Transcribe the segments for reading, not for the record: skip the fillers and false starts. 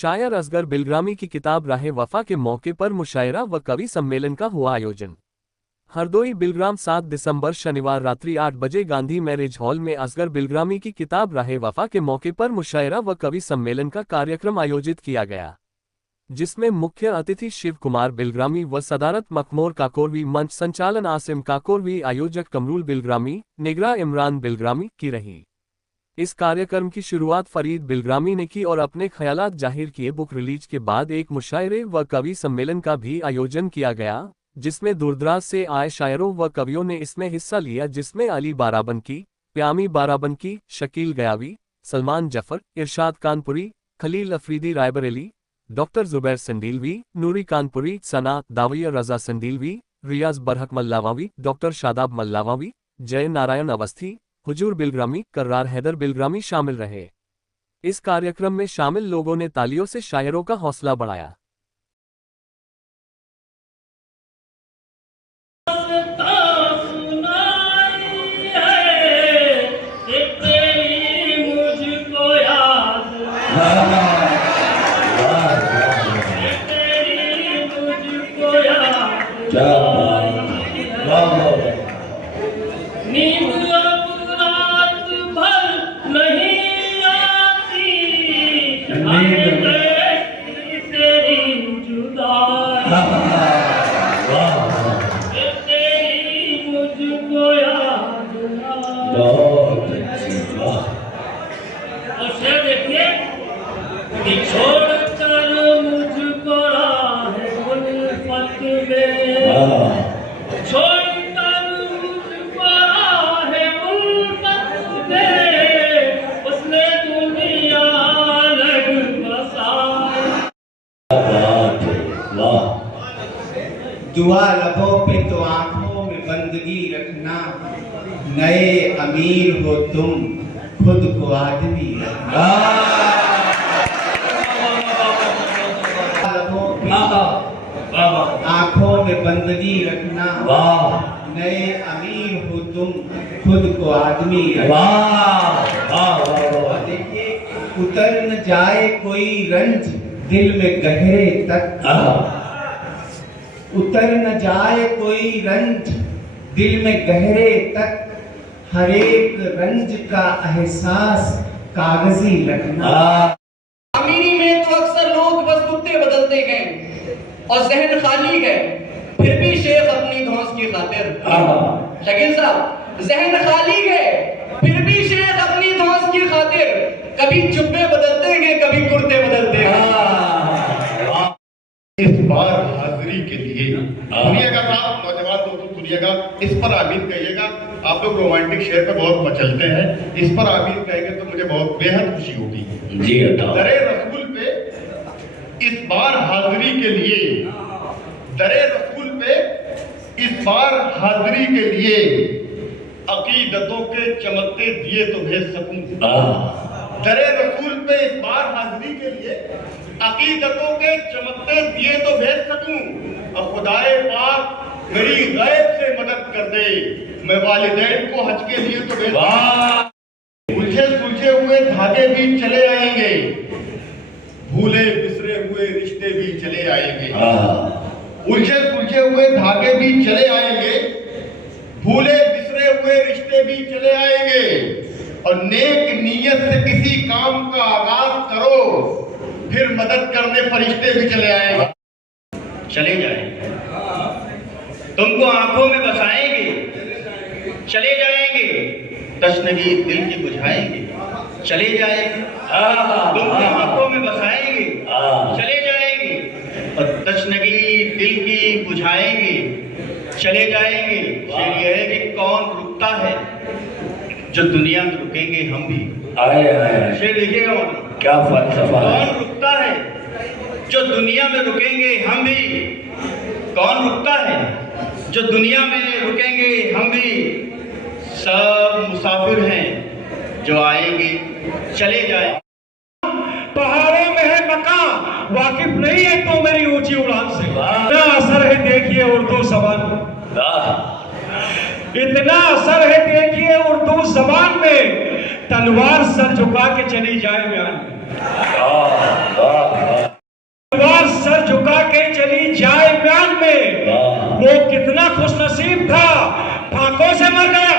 शायर असगर बिलग्रामी की किताब राहे वफा के मौके पर मुशायरा व कवि सम्मेलन का हुआ आयोजन। हरदोई बिलग्राम 7 दिसंबर शनिवार रात्रि 8 बजे गांधी मैरिज हॉल में असगर बिलग्रामी की किताब राहे वफा के मौके पर मुशायरा व कवि सम्मेलन का कार्यक्रम आयोजित किया गया, जिसमें मुख्य अतिथि शिव कुमार बिलग्रामी व सदारत मखमोर काकोरवी, मंच संचालन आसिम काकोरवी, आयोजक कमरुल बिलग्रामी, निगरां इमरान बिलग्रामी की रही। इस कार्यक्रम की शुरुआत फरीद बिलग्रामी ने की और अपने ख्यालात जाहिर किए। बुक रिलीज के बाद एक मुशायरे व कवि सम्मेलन का भी आयोजन किया गया, जिसमें दूरदराज से आए शायरों व कवियों ने इसमें हिस्सा लिया, जिसमें अली बाराबंकी, प्यामी बाराबंकी, शकील गयावी, सलमान जफर, इरशाद कानपुरी, खलील अफरीदी रायबरेली, डॉक्टर जुबैर संडीलवी, नूरी कानपुरी, सना दाविया, रजा संडीलवी, रियाज बरहक मल्लावावी, डॉक्टर शादाब मल्लावावी, जय नारायण अवस्थी, हुजूर बिलग्रामी, कर्रार हैदर बिलग्रामी शामिल रहे। इस कार्यक्रम में शामिल लोगों ने तालियों से शायरों का हौसला बढ़ाया। दुआ लबों पे तो आंखों में बंदगी रखना, नए अमीर हो तुम खुद को आदमी रखना। लबों पे आंखों में बंदगी रखना, नए अमीर हो तुम खुद को आदमी रखना। देखिए, उतर न जाए कोई रंज दिल में गहरे तक, उतर न जाए कोई रंज दिल में गहरे तक, हर एक रंज का एहसास कागजी रखना। अमीरी में तो अक्सर लोग बस कुत्ते बदलते गए और जहन खाली है, फिर भी शेख अपनी धौंस की खातिर। शकील साहब, जहन खाली है फिर भी शेख अपनी धौंस की खातिर, कभी जुब्बे बदलते हैं कभी कुर्ते बदलते हैं। इस बार हाजिरी के लिए सुनिएगा साहब, नौजवान दोस्तों सुनिएगा, इस पर आमीन कहिएगा। आप लोग रोमांटिक शेर पे बहुत मचलते हैं, इस पर आमीन कहेंगे तो मुझे बहुत बेहद खुशी होगी जी। दरे रसूल पे इस बार हाजिरी के लिए, दरे रसूल पे इस बार हाजिरी के लिए, अकीदतों के चमकते दिए तो भेज सकूं। दरे रसूल पे इस बार हाजिरी के लिए, अकीदतों के चमकते दिए तो भेज सकूं। अब खुदाए पाक मेरी गैब से मदद कर दे, मैं वालिदैन को हज के लिए तो भेज। उलझे सुलझे हुए धागे भी चले आएंगे, भूले बिसरे हुए रिश्ते भी चले आएंगे। उलझे सुलझे हुए धागे भी चले आएंगे, भूले बिसरे हुए रिश्ते भी चले आएंगे। और नेक नीयत से किसी काम का आगाज करो, फिर मदद करने फरिश्ते भी चले आएंगे। चले जाएंगे, तुमको आंखों में बसाएंगे, चले जाएंगे, तशनगी दिल की बुझाएंगे, चले जाएंगे। तुमको आंखों में बसाएंगे, चले जाएंगे, और तशनगी दिल की बुझाएंगे, चले जाएंगे। शेर यह है कि कौन रुकता है जो दुनिया में रुकेंगे हम भी। शेर लिखिएगा, क्या फलसफा है। कौन रुकता है जो दुनिया में रुकेंगे हम भी, कौन रुकता है जो दुनिया में रुकेंगे हम भी। सब मुसाफिर हैं जो आएंगे चले जाए। पहाड़ों में है मकान, वाकिफ नहीं है तो मेरी ऊंची उड़ान से। इतना असर है देखिए उर्दू जबान, इतना असर है देखिए उर्दू जबान में, तलवार सर झुका के चली जाए म्यान में। कितना खुशनसीब था, फाकों से मर गया।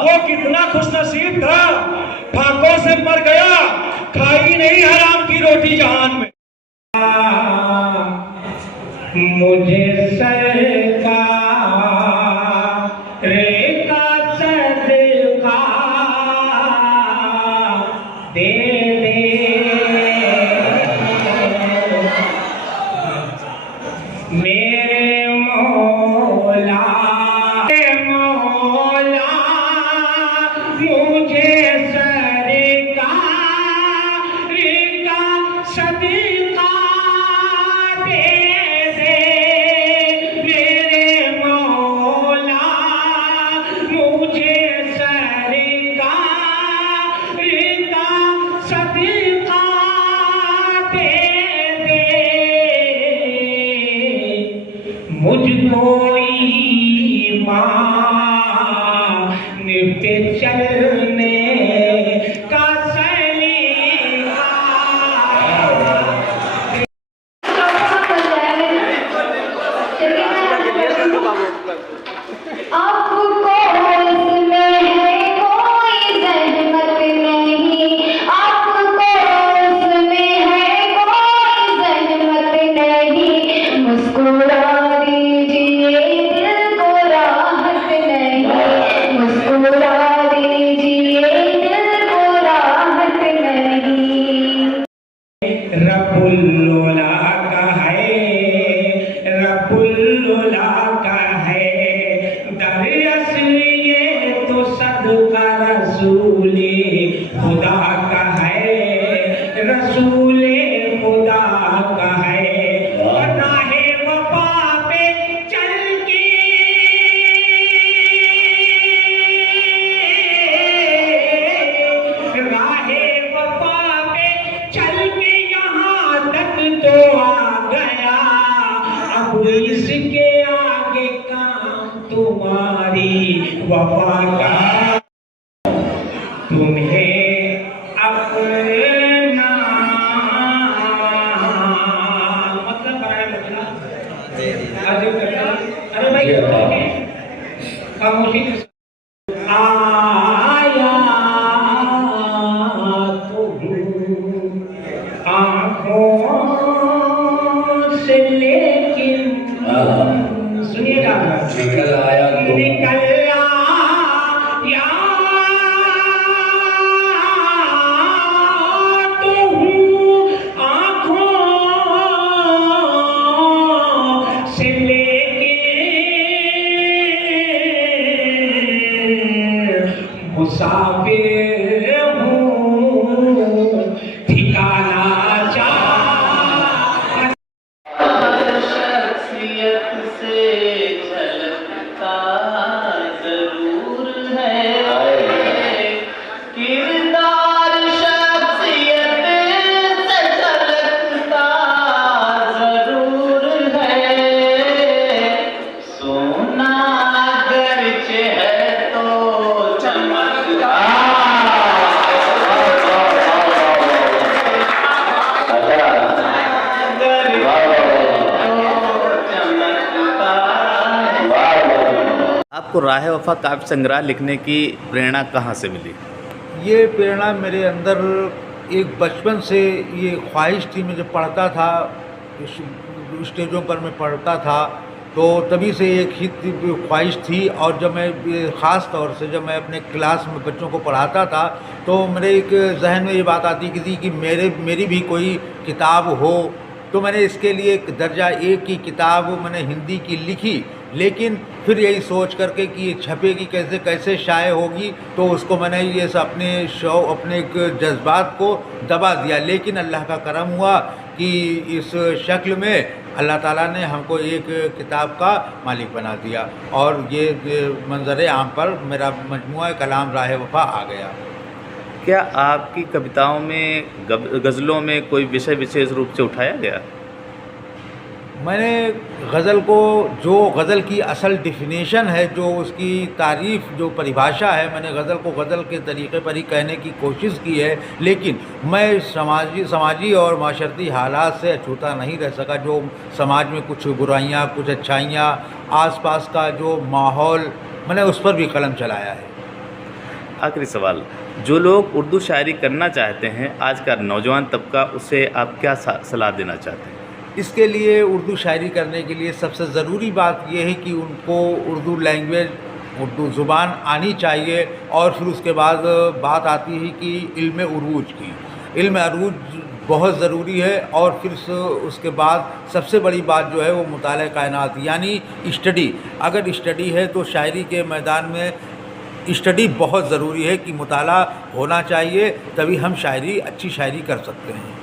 वो कितना खुशनसीब था, फाकों से मर गया, खाई नहीं हराम की रोटी जहान में। मुझे सरकार का सदका दे मेरे मौला, मौला मुझे सरकार का सदका दे मेरे मौला, मुझे सरकार का सदका दे मुझको ईमान पे चलने का सलीका। आपको इसमें है कोई जहमत नहीं, आपको इसमें है कोई जहमत नहीं, मुस्कुरा दीजिए दिल को राहत नहीं, मुस्कुरा दीजिए दिल को राहत नहीं। रब्बुल-उला का है, रब्बुल-उला का है, दरअसल ये तो सदका रसूले खुदा का है, रसूले खुदा का है। राहे वफा पे चल के राहे वफा पे चल के यहाँ तक तो आ गया, अब इसके आगे काम तुम्हारी वफा का। तुम्हें अपना मतलब बनाया अरे भाई खामोशी आया तो आँखों से, लेकिन सुनिएगा निकल आया तो निकल आया तो हूँ आँखों से, लेके मुसाफिर हूँ ठिकाना चाह। शख्सियत से झलकता जरूर है, किरदार शख्सियत से झलकता जरूर है, सोना गर्चे है तो चमकता। आपको राह वफा काव्य संग्रह लिखने की प्रेरणा कहाँ से मिली? ये प्रेरणा मेरे अंदर एक बचपन से ये ख्वाहिश थी। मैं जब पढ़ता था, स्टेजों पर मैं पढ़ता था, तो तभी से एक ही ख्वाहिश थी। और जब मैं ख़ास तौर से जब मैं अपने क्लास में बच्चों को पढ़ाता था, तो मेरे एक जहन में ये बात आती थी कि मेरी भी कोई किताब हो। तो मैंने इसके लिए एक दर्जा 1 की किताब मैंने हिंदी की लिखी, लेकिन फिर यही सोच करके कि ये छपेगी कैसे, कैसे शाये होगी, तो उसको मैंने ये अपने एक जज्बात को दबा दिया। लेकिन अल्लाह का करम हुआ कि इस शक्ल में अल्लाह ताला ने हमको एक किताब का मालिक बना दिया, और ये मंजर आम पर मेरा मजमुआ कलाम राह वफा आ गया। क्या आपकी कविताओं में, गज़लों में कोई विषय विशेष रूप से उठाया गया? मैंने गज़ल को, जो गज़ल की असल डिफिनेशन है, जो उसकी तारीफ़, जो परिभाषा है, मैंने गज़ल को गज़ल के तरीक़े पर ही कहने की कोशिश की है। लेकिन मैं समाजी और माशरती हालात से अछूता नहीं रह सका। जो समाज में कुछ बुराइयाँ, कुछ अच्छाइयाँ, आसपास का जो माहौल, मैंने उस पर भी कलम चलाया है। आखिरी सवाल, जो लोग उर्दू शायरी करना चाहते हैं, आज का नौजवान तबका, उसे आप क्या सलाह देना चाहते हैं? इसके लिए, उर्दू शायरी करने के लिए सबसे ज़रूरी बात यह है कि उनको उर्दू लैंग्वेज, उर्दू ज़ुबान आनी चाहिए। और फिर उसके बाद बात आती है कि इल्म उरूज की। इल्म अरूज बहुत ज़रूरी है। और फिर उसके बाद सबसे बड़ी बात जो है वो मुताले कायनात, यानी स्टडी। अगर स्टडी है तो शायरी के मैदान में स्टडी बहुत ज़रूरी है कि मुताला होना चाहिए, तभी हम शायरी, अच्छी शायरी कर सकते हैं।